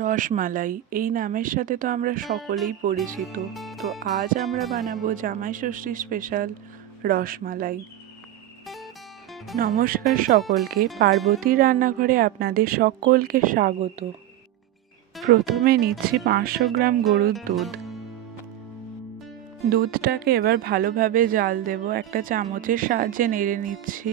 রসমালাই এই নামের সাথে তো আমরা সকলেই পরিচিত। তো আজ আমরা বানাবো জামাই ষষ্ঠী স্পেশাল রসমালাই। নমস্কার সকলকে, পার্বতী রান্নাঘরে আপনাদের সকলকে স্বাগত। প্রথমে নিচ্ছি 500 গ্রাম গরুর দুধ। দুধটাকে এবার ভালোভাবে জাল দেব, একটা চামচের সাহায্যে নেড়ে নিচ্ছি।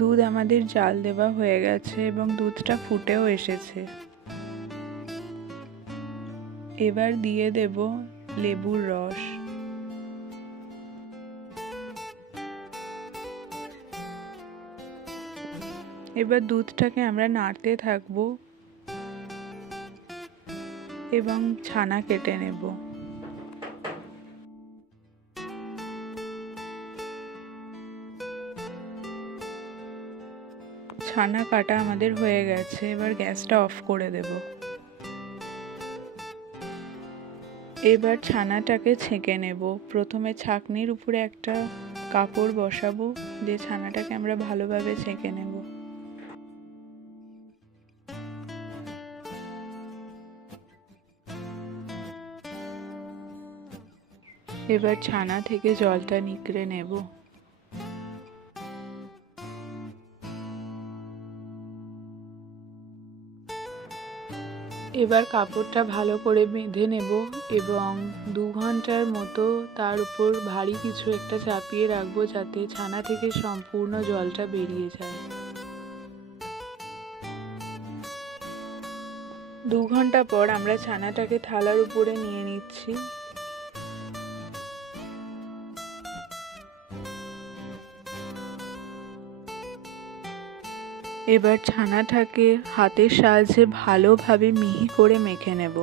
দুধ আমাদের জাল দেওয়া হয়ে গেছে এবং দুধটা ফুটেও এসেছে। এবার দিয়ে দেব লেবুর রস। এবার দুধটাকে আমরা নাড়তে থাকবো এবং ছানা কেটে নেব। ছানা কাটা আমাদের হয়ে গেছে, এবার গ্যাসটা অফ করে দেব। এবার ছানাটাকে ছেঁকে নেব। প্রথমে ছাঁকনির উপরে একটা কাপড় বসাবো, দিয়ে ছানাটাকে আমরা ভালোভাবে ছেঁকে নেব। এবার ছানা থেকে জলটা নিংড়ে নেব। এবার কাপড়টা ভালো করে বেঁধে নেব এবং 2 ঘন্টার মতো তার উপর ভারী কিছু একটা চাপিয়ে রাখবো, যাতে ছানা থেকে সম্পূর্ণ জলটা বেরিয়ে যায়। 2 ঘন্টা পর আমরা ছানাটাকে থালার উপরে নিয়ে নিচ্ছি। এবার ছানাটাকে হাতের সাহায্যে ভালোভাবে মিহি করে মেখে নেব।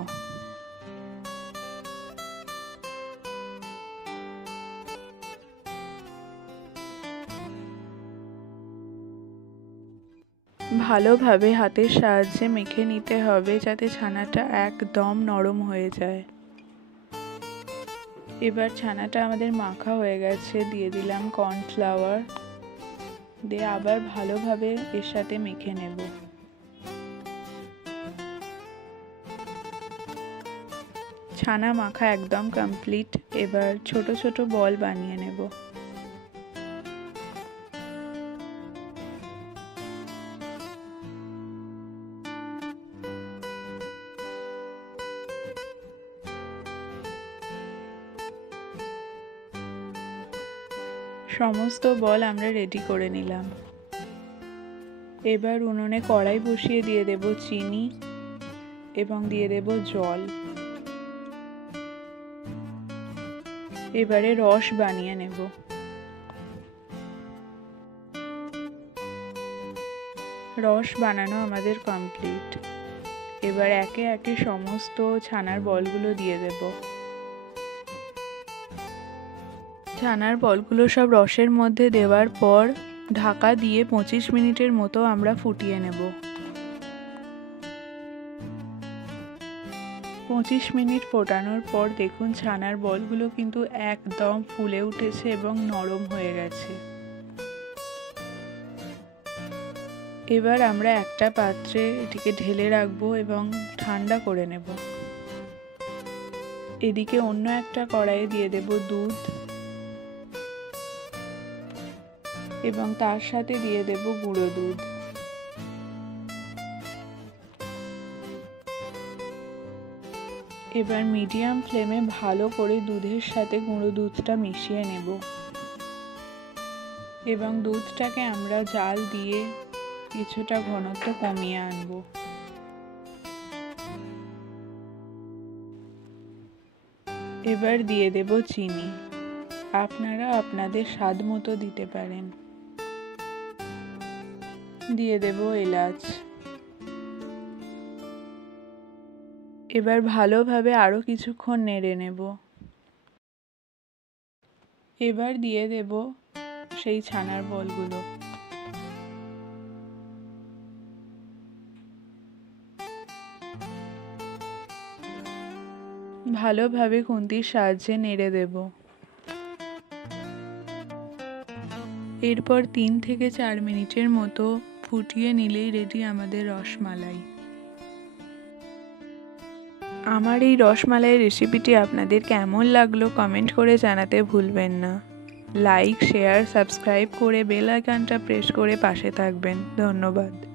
ভালোভাবে হাতের সাহায্যে মেখে নিতে হবে, যাতে ছানাটা একদম নরম হয়ে যায়। এবার ছানাটা আমাদের মাখা হয়ে গেছে, দিয়ে দিলাম কর্নফ্লাওয়ার, দিয়ে আবার ভালোভাবে এর সাথে মেখে নেব। ছানা মাখা একদম কমপ্লিট। এবার ছোট ছোট বল বানিয়ে নেব। সমস্ত বল আমরা রেডি করে নিলাম। এবার উনুনে কড়াই বসিয়ে দিয়ে দেব চিনি এবং দিয়ে দেব জল। এবারে রস বানিয়ে নেব। রস বানানো আমাদের কমপ্লিট। এবার একে একে সমস্ত ছানার বলগুলো দিয়ে দেব। ছানার বলগুলো সব রসের মধ্যে দেওয়ার পর ঢাকা দিয়ে 25 মিনিটের মতো আমরা ফুটিয়ে নেব। 25 মিনিট ফোটানোর পর দেখুন ছানার বলগুলো কিন্তু একদম ফুলে উঠেছে এবং নরম হয়ে গেছে। এবার আমরা একটা পাত্রে এটিকে ঢেলে রাখবো এবং ঠান্ডা করে নেব। এদিকে অন্য একটা কড়াইয়ে দিয়ে দেব দুধ এবং তার সাথে দিয়ে দেব গুঁড়ো দুধ। এবার মিডিয়াম ফ্লেমে ভালো করে দুধের সাথে গুঁড়ো দুধটা মিশিয়ে নেব এবং দুধটাকে আমরা জাল দিয়ে কিছুটা ঘনত্ব কমিয়ে আনব। এবার দিয়ে দেব চিনি। আপনারা আপনাদের স্বাদ মতো দিতে পারেন। দিয়ে দেব এলাচ। এবার ভালোভাবে আরো কিছুক্ষণ নেড়ে নেব। এবার দিয়ে দেব সেই ছানার বলগুলো। ভালোভাবে খুন্তির সাহায্যে নেড়ে দেব। এরপর 3 থেকে 4 মিনিটের মতো ফুটিয়ে নিলেই রেডি আমাদের রসমালাই। আমার এই রসমালাইয়ের রেসিপিটি আপনাদের কেমন লাগলো কমেন্ট করে জানাতে ভুলবেন না। লাইক, শেয়ার, সাবস্ক্রাইব করে বেল আইকনটা প্রেস করে পাশে থাকবেন। ধন্যবাদ।